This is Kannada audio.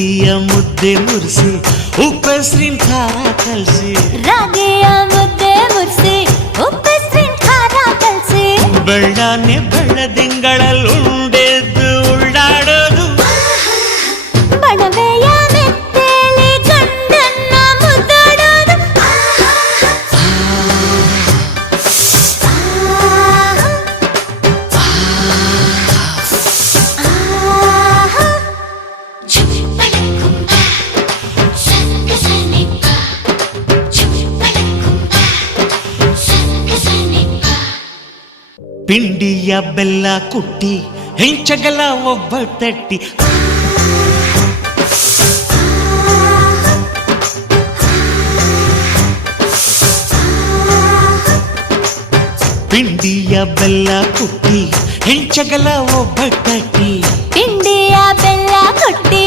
ರಾಗಿಯ ಮುದ್ದೆ ಮುರಿಸಿ ಉಪ್ಪೆಸ್ರಿನ ಖಾರ ಕಲಸಿ ರಾಗಿಯ ಮುದ್ದೆ ಮುರಿಸಿ ಉಪ್ಪೆಸ್ರಿನ ಖಾರ ಕಲಸಿ ಬೆಳ್ಳಾನೆ ಬೆಳ್ಳದಿಂಗಳಲ್ಲಿ ಉಂಡೆದ್ದು ಉಳ್ಳಾಡೋದು ಬಣವೆಯ ಮೆತ್ತೇಲಿ ಗಂಡನ್ನ ಮುದ್ದಾಡೋದು ಪಿಂಡಿಯ ಬೆಲ್ಲ ಕುಟ್ಟಿ ಹೆಂಚಗಲ ಒಬ್ಬ ತಟ್ಟಿ ಪಿಂಡಿಯ ಬೆಲ್ಲ ಕುಟ್ಟಿ ಹೆಂಚಗಲ ಒಬ್ಬ ತಟ್ಟಿ ಪಿಂಡಿಯ ಬೆಲ್ಲ ಕೊಟ್ಟಿ